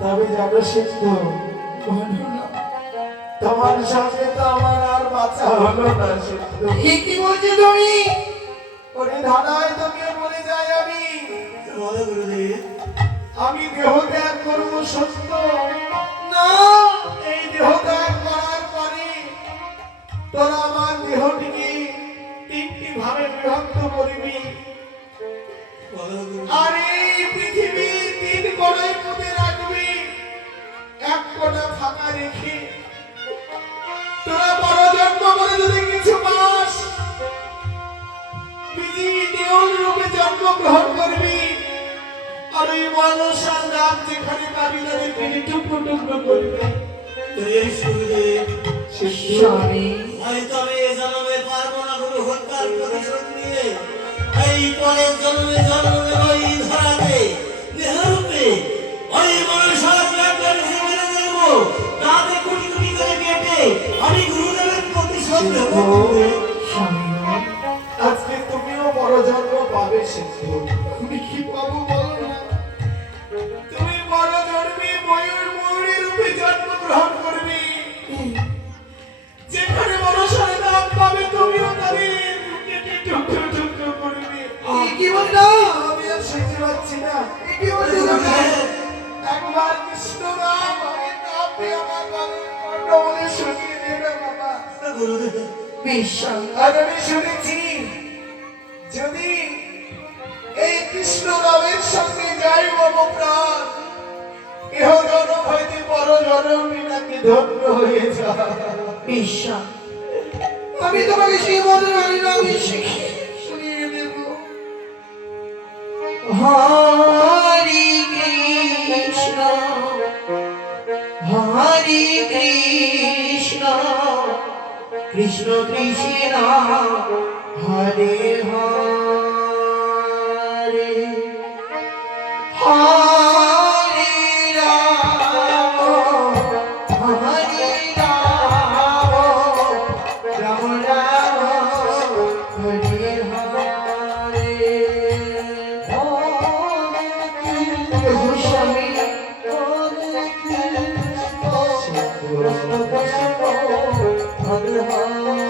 তবে জানো সিন্ধু তোমার সঙ্গে তো আমার আর বাঁচা হলো না সিন্ধু কি বলছো তুমি ওরে ধারায় তোকে বলে যাই আমি আমি দেহ ত্যাগ করব সত্য? না, এই দেহ যেখানে পাবি তাদের তিনি টুকরো টুকরো করবি স্বামী হয়তো আমি এ জন্মে পারব না কোনো হত্যার প্রতিশোধ নিয়ে এই পরের জন্মে জন্ম নেব ধরাতে দেহরূপে ওই মনসার মেরে দেবো। তাতে কোটি কোটি করে কেটে আমি গুরুদেবের প্রতিশোধ নেব। স্বামী গো, আজকে তুমিও বড় জন্ম পাবে সিদ্ধু আমি কি পাবো আর আমি শুনেছি যদি এই কৃষ্ণ নামের সঙ্গে যাই মম প্রাণ এহ জনম হইতে বড় জনমী নাকি ধন্য হয়ে যায়। স্বামী। আমি তোমাকে সেই মধুর বাণী নামে শিখিয়ে শুনিয়ে দেব। হরি কৃষ্ণ হরি কৃষ্ণ। কৃষ্ণ কৃষ্ণ হরে হরে হরে রাম হরে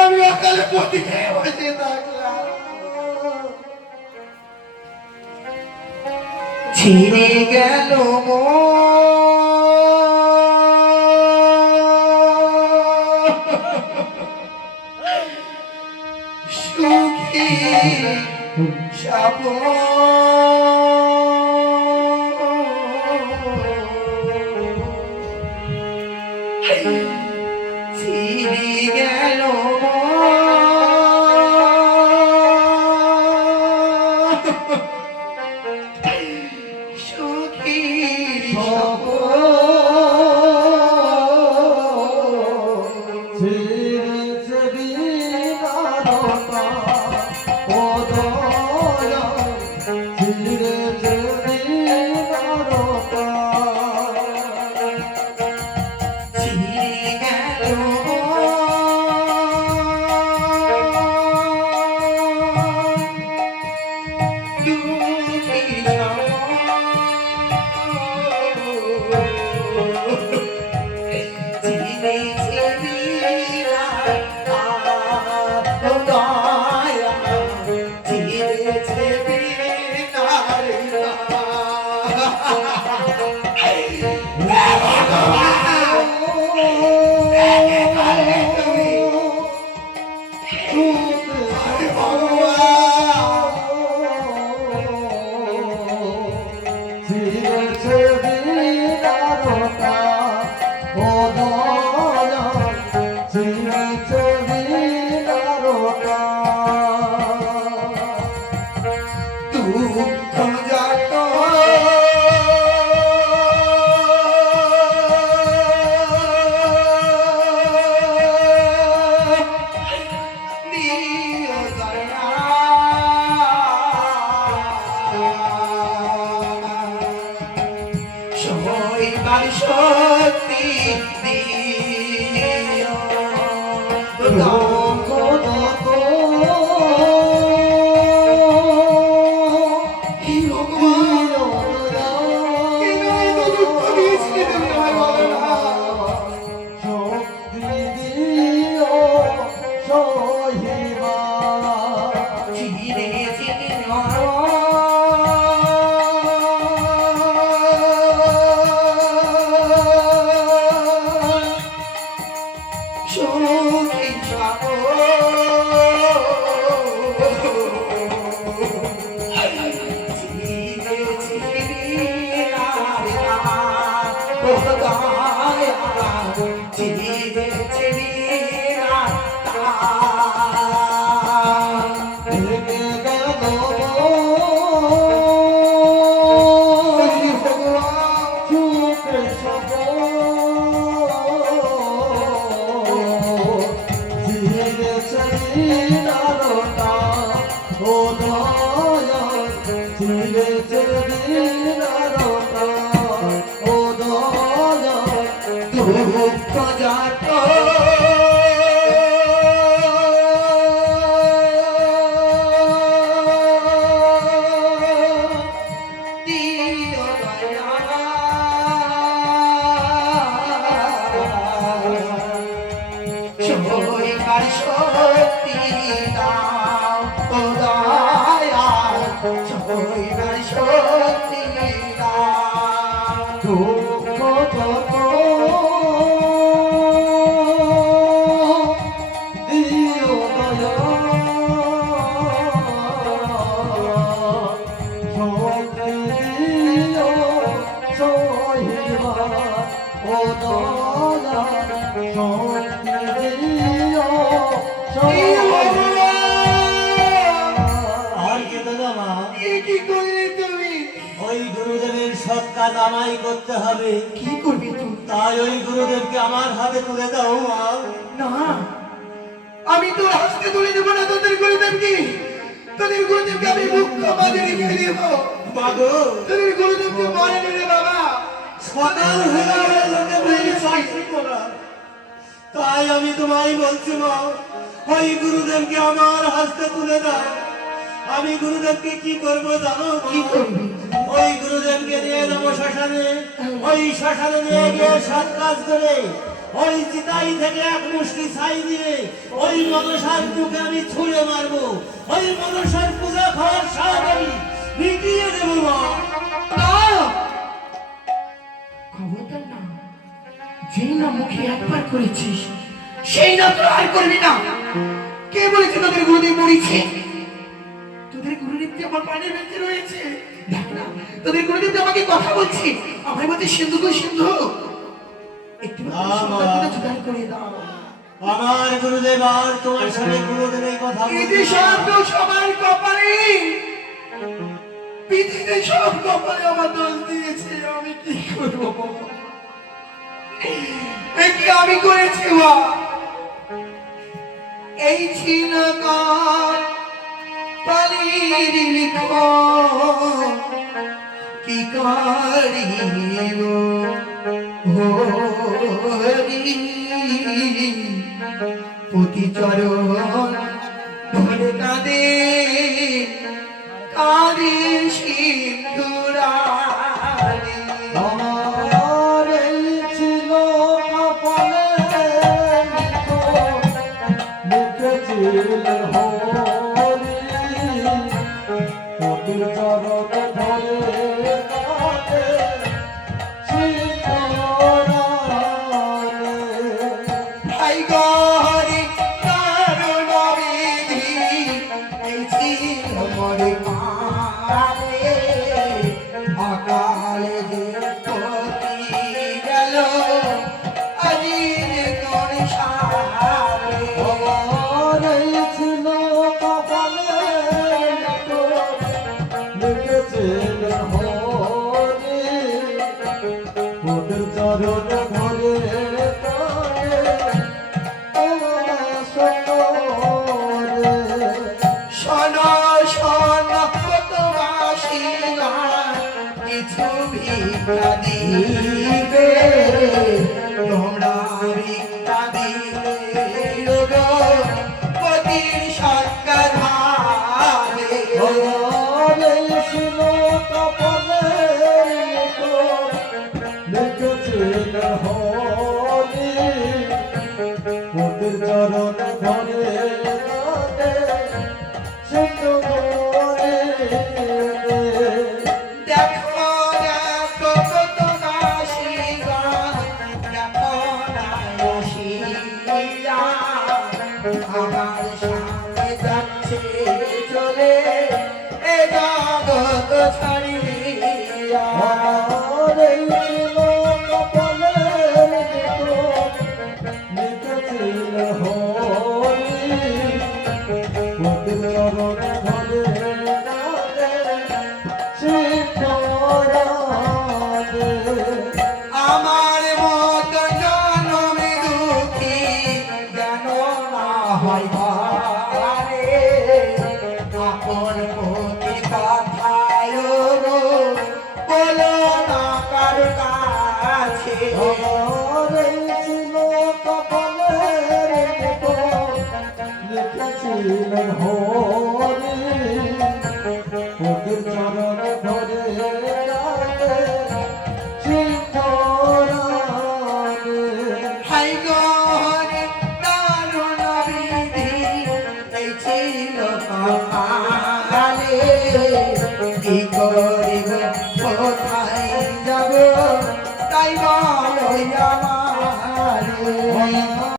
আমি অকালে পথে খেয়ে বসে থাকলাম ছিঁড়ে গেল সুখী ছিঁড়ে সইবার তাই আমার হাতে তুলে দাও মা। না আমি তোর হাসতে তুলে দেবো না তোদের গুরুদেবকে। তোদের গুরুদেবকে আমি মুখ্য বাজে রেখে দেব। মাগো তোদের গুরুদেবকে মারে নিলে বাবা। সকাল হয়ে লোকে বলি চাকরি করা। তাই আমি তোমায় বলছি মা ওই গুরুদেবকে আমার হাসতে তুলে দাও। আমি গুরুদেবকে কি করব জানো? কি করবি? ওই গুরুদেবকে নিয়ে যাব শ্মশানে, ওই শ্মশানে নিয়ে গিয়ে সৎ কাজ করে, ওই চিতাই থেকে এক মুষ্টি ছাই দিয়ে, ওই মনসার মুখে আমি ছুঁড়ে মারবো। ওই মনসার পূজা খাওয়ার সাপ আমি মিটিয়ে দেবো, মা। তোদের গুরুদেব মরিছে? তোদের গুরুদেব যে আমার পানের বেঁচে রয়েছে। দেখ না তোদের আমাকে কথা বলছে। আমায় বলছে সিন্ধু গো সিন্ধু। একটু জোগাড় করে দাও। আমার গুরুদেব আর তোমার সাথে গুরুদেব এই কথা এই না। সব আমার কপালে পৃথিবীতে সব কপালে আমার দোষ দিয়েছে আমি কি করব? বাবা? এ কি আমি করেছি মা? এই ছিল পালির লিখন কি করিব হরি প্রতি ধরে কাঁদে। কাঁদে সিন্ধুরানি। আমার এই ছিল কপালে লিখন, লিখেছিল হরি, কবির চরণ ধরে hold